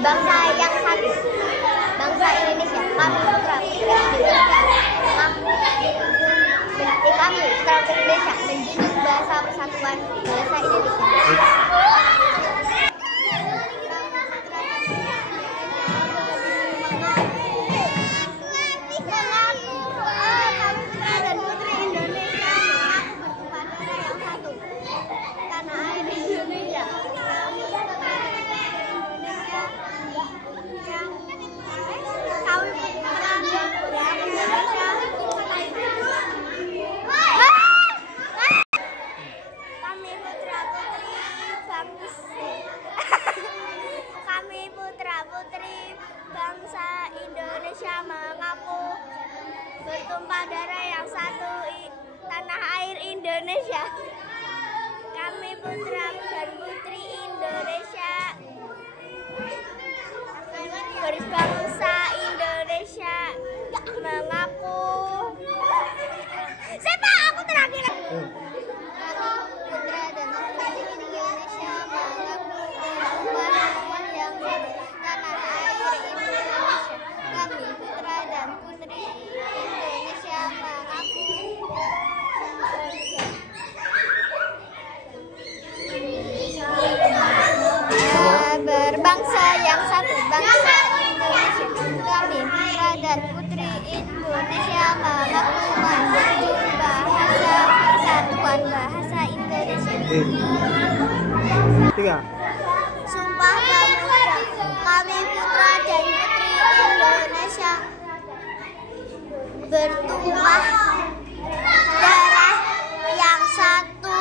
berbangsa yang satu, bangsa Indonesia. Kami putra putri Indonesia, kami putra putri Indonesia menjunjung bahasa persatuan bahasa Indonesia. Putri bangsa Indonesia mengaku bertumpah darah yang satu tanah air Indonesia. Kami putra dan putri Indonesia berbangsa Indonesia mengaku. Siapa aku terakhir? Putra dan putri Indonesia mengaku bertumpah yang tanah air Indonesia. Kami putra dan putri Indonesia mengaku berbangsa yang satu, bangsa Indonesia. Kami putra dan putri Indonesia mengaku menjunjung bahasa persatuan bahasa Indonesia. Tiga. Sumpah Pemuda. Kami putra dan putri Indonesia bertumpah darah yang satu,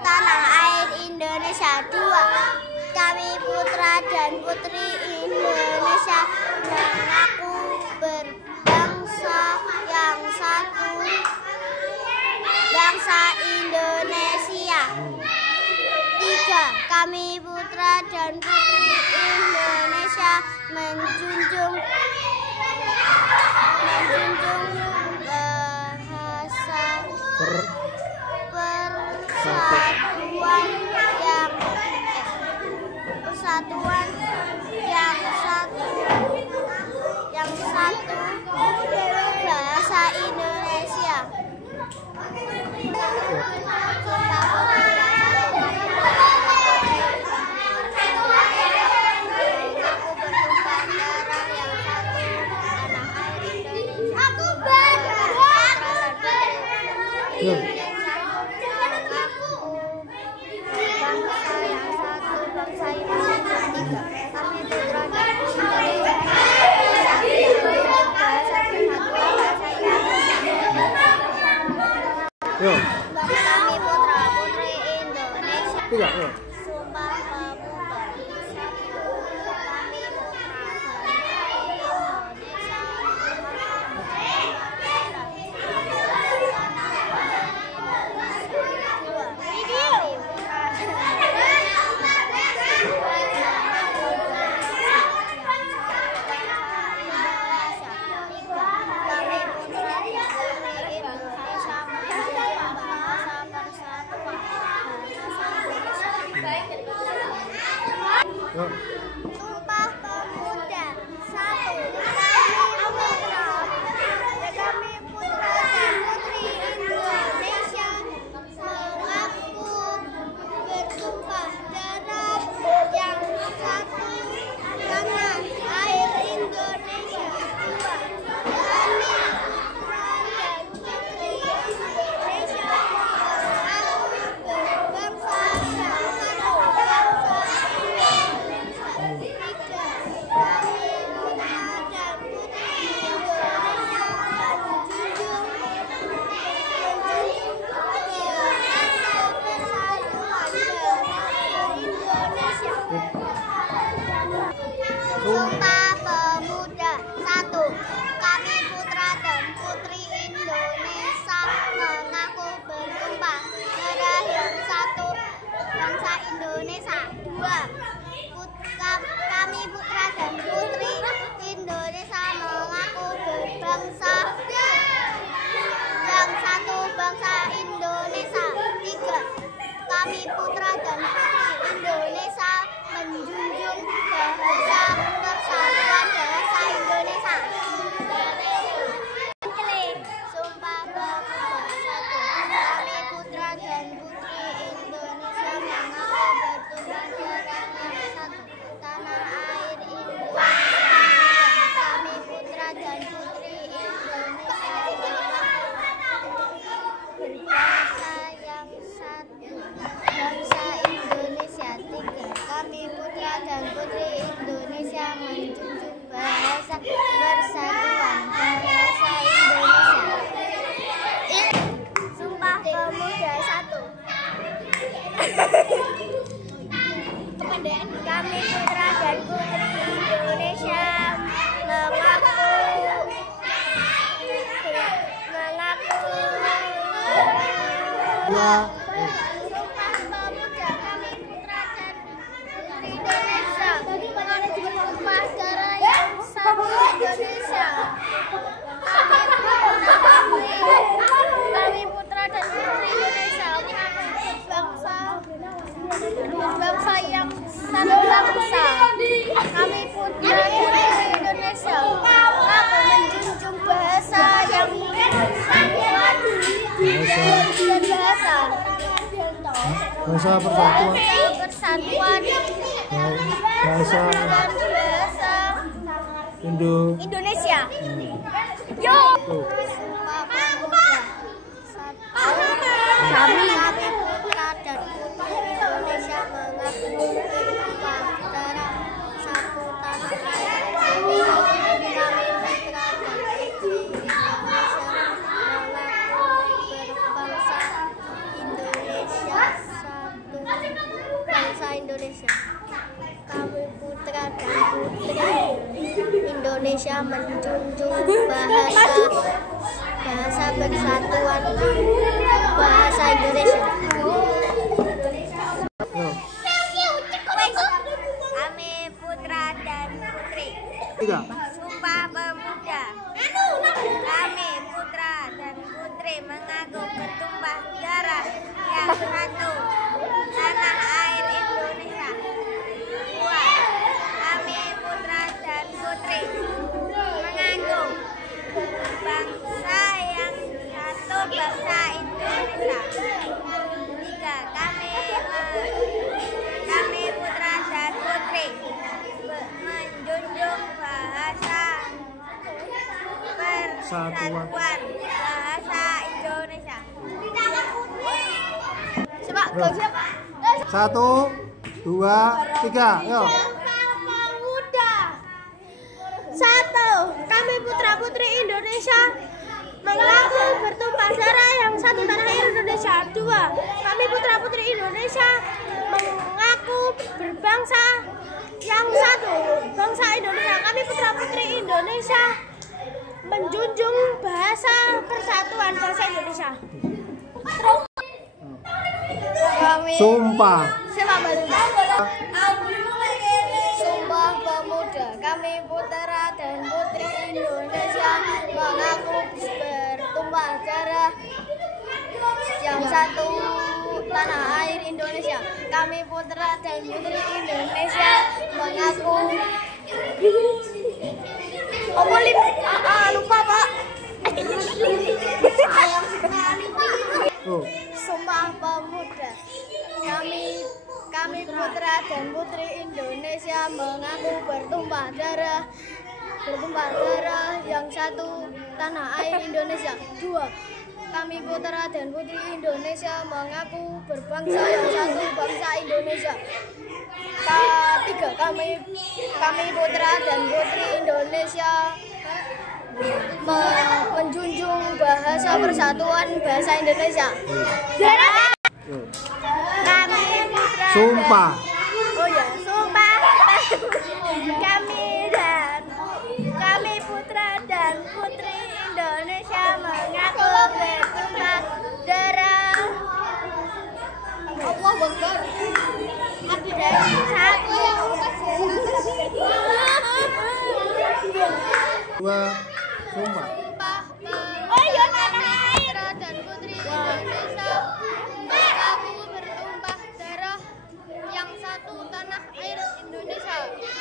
tanah air Indonesia. Dua, kami putra dan putri Indonesia mengaku berbangsa yang satu, bangsa Indonesia. Tiga, kami putra dan putri Indonesia menjunjung bahasa persatuan yang satu bahasa Indonesia. Kami putra putri Indonesia. Tiga. Sumpah Pemuda. Kami Sumpah Pemuda. Satu, kami putra dan putri Indonesia mengaku bertumpah darah yang satu, tanah air Indonesia. Dua, kami putra dan putri Indonesia mengaku berbangsa yang satu, bangsa Sumpah Pemuda. Satu, kami putra dan putri Indonesia mengaku bertumpah darah yang satu, bangsa Indonesia. Dua, kami putra dan putri Indonesia mengaku berbangsa yang satu, bangsa Indonesia. Tiga, kami putra dan putri Indonesia menjunjung bahasa menjunjung bahasa persatuan bahasa Indonesia. Sumpah Pemuda 1. Kami putra dan putri Indonesia mengaku Sumpah Pemuda kami putra dan putri Indonesia bersumpah darah yang satu Indonesia. Kami putra dan putri Indonesia bangsa yang satu bangsa. Kami putra dan putri Indonesia aku menjunjung bahasa yang bahasa persatuan, bahasa Indonesia. Yo. Kami putra dan putri Indonesia mengaku darah satu tanah air. Kami putra dan putri Indonesia mengaku berbangsa Indonesia satu bangsa Indonesia. Kami putra dan putri Indonesia menjunjung bahasa persatuan bahasa Indonesia. Kami putra dan putri Sumpah Pemuda. Kami putra dan putri mengaku bertumpah darah yang satu tanah air Indonesia. 2. Kami putra dan putri mengaku bangsa yang satu bangsa Indonesia. 3. Kami putra dan putri menjunjung bahasa persatuan bahasa Indonesia. Siapa? 1, 2, 3, yo. Pemuda 1. Kami putra putri Indonesia mengaku bertumpah darah yang satu tanah air Indonesia. 2. Kami putra putri Indonesia mengaku berbangsa yang satu bangsa Indonesia. Kami putra putri Indonesia menjunjung bahasa persatuan bahasa Indonesia. Sumpah. Sumpah Pemuda. Kami putra dan putri Indonesia mengaku bertumpah darah yang satu tanah air Indonesia. Kami putra dan putri Indonesia mengaku lupa Pak. Sayang sekali Pak. Sumpah Pemuda. Kami putra dan putri Indonesia mengaku bertumpah darah yang satu tanah air Indonesia. 2. Kami putra dan putri Indonesia mengaku berbangsa yang satu bangsa Indonesia. 3. Kami putra dan putri Indonesia menjunjung bahasa persatuan bahasa Indonesia. Kami putra Sumpah. Sumpah. Kami putra dan putri Indonesia mengaku bertumpah darah satu. 2, sumpah. Tanah air dan putri Indonesia mengaku bertumpah darah yang satu tanah air Indonesia. 2.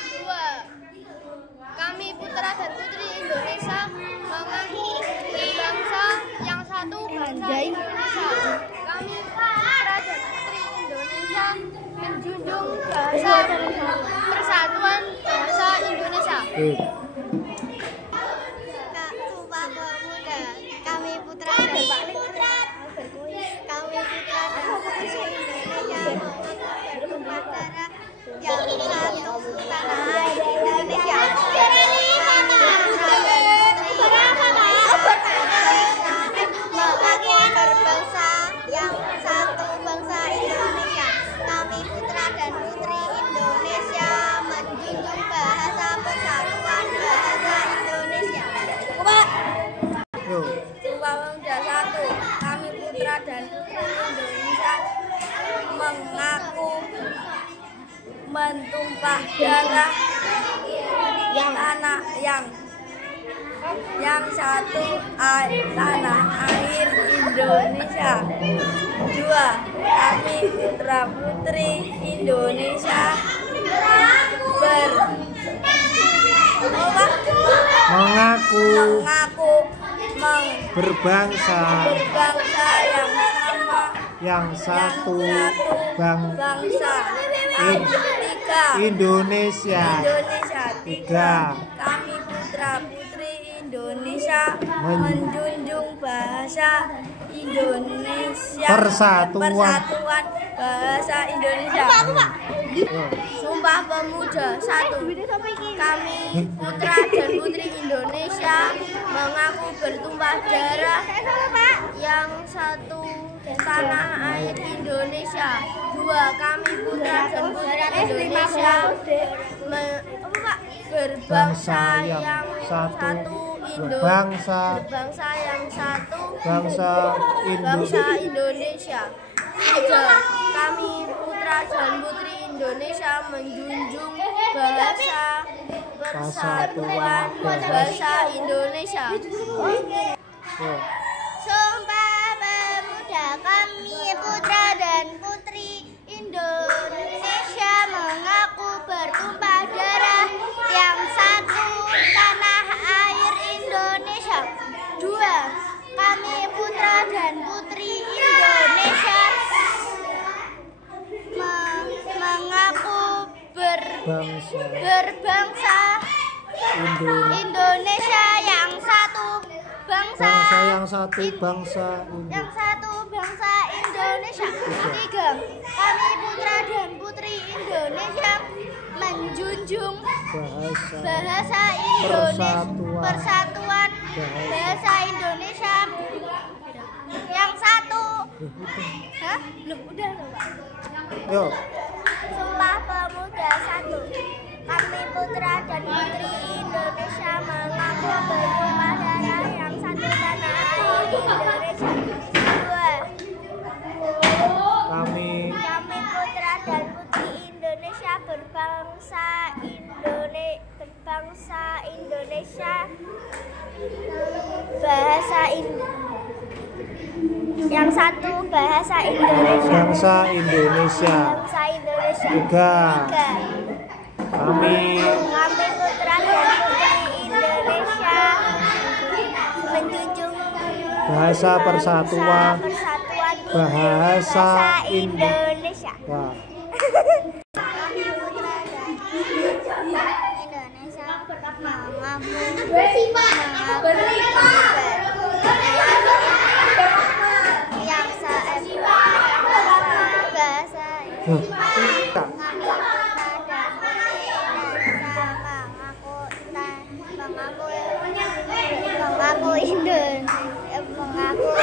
Kami putra dan putri Indonesia mengaku berbangsa yang satu bangsa Indonesia. Kami putra dan putri Indonesia menjunjung bahasa persatuan bahasa Indonesia. Sumpah Pemuda. Kami putra dan putri Indonesia mengaku bertumpah darah yang satu tanah air Indonesia. bertumpah darah tanah yang satu tanah air Indonesia. 2. Kami putra putri Indonesia mengaku berbangsa yang satu bangsa. Indonesia. 3. Kami putra putri Indonesia menjunjung bahasa Indonesia, Persatuan bahasa Indonesia. Sumpah Pemuda 1. Kami putra dan putri Indonesia mengaku bertumpah darah yang satu tanah air Indonesia. 2. Kami putra dan putri Indonesia berbangsa yang satu bangsa Indonesia. 3. Kami putra dan putri Indonesia menjunjung bahasa persatuan bahasa Indonesia. Sumpah Pemuda, kami putra dan putri Indonesia mengaku bertumpah darah yang satu tanah air Indonesia. 2. Kami putra dan putri Indonesia mengaku berbangsa Indonesia yang satu bangsa Indonesia. 3. Kami putra dan putri Indonesia menjunjung bahasa Indonesia persatuan bahasa Indonesia yang satu. Hah? Belum udah loh, Pak. Yo. Sumpah Pemuda 1. Kami putra dan putri Indonesia mengaku bertumpah darah yang satu tanah air Indonesia. 2. Kami putra dan putri Indonesia berbangsa Indonesia yang satu bahasa Indonesia. Bangsa Indonesia. 3. Kami putra dan putri Indonesia menjunjung bahasa persatuan bahasa Indonesia. Wah. Kami putra dan putri Indonesia mengaku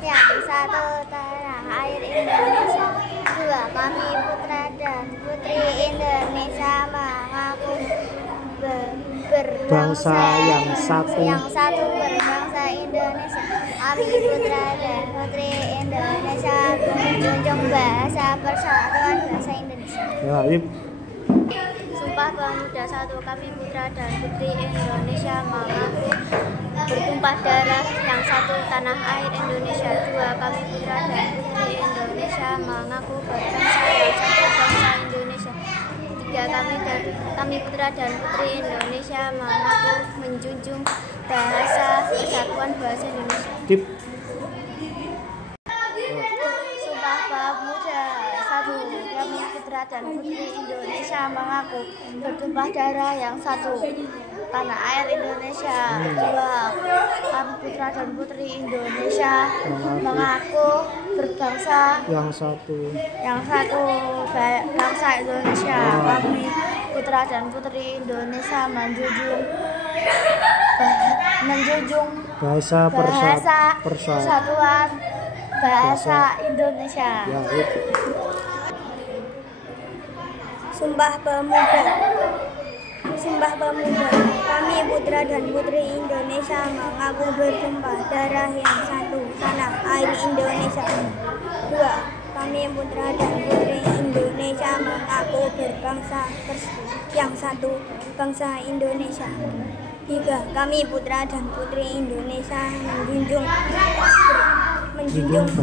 yang satu tanah air Indonesia. 2. Kami putra dan putri Indonesia mengaku berbangsa yang satu berbangsa Indonesia. Kami putra dan putri Indonesia menjunjung bahasa persatuan bahasa Indonesia. Ya, yuk. Sumpah Pemuda 1. Kami putra dan putri Indonesia mengaku bertumpah darah yang satu tanah air Indonesia. 2. Kami putra dan putri Indonesia mengaku berbangsa yang satu bangsa Indonesia. 3. Kami putra dan putri Indonesia mengaku menjunjung bahasa persatuan bahasa Indonesia. Sumpah Pemuda 1. Kami putra dan putri Indonesia mengaku bertumpah darah yang satu tanah air Indonesia. 2. Kami putra dan putri Indonesia mengaku berbangsa yang satu bangsa Indonesia. Kami putra dan putri Indonesia menjunjung bahasa persatuan bahasa Indonesia. Ya, Sumpah Pemuda. Kami putra dan putri Indonesia mengaku bertumpah darah yang satu tanah air Indonesia. 2. Kami putra dan putri Indonesia mengaku berbangsa yang satu, bangsa Indonesia. 3. Kami putra dan putri Indonesia menjunjung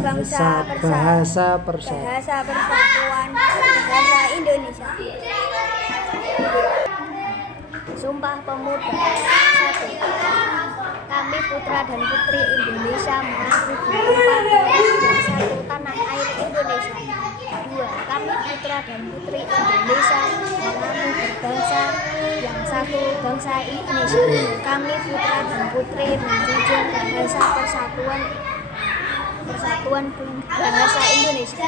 bahasa persatuan bahasa Indonesia. Sumpah Pemuda. 1. Kami putra dan putri Indonesia mengaku bersumpah yang satu tanah air Indonesia. 2. Kami putra dan putri Indonesia mengaku berbangsa yang satu bangsa Indonesia. Kami putra dan putri menjunjung bahasa persatuan bahasa Indonesia.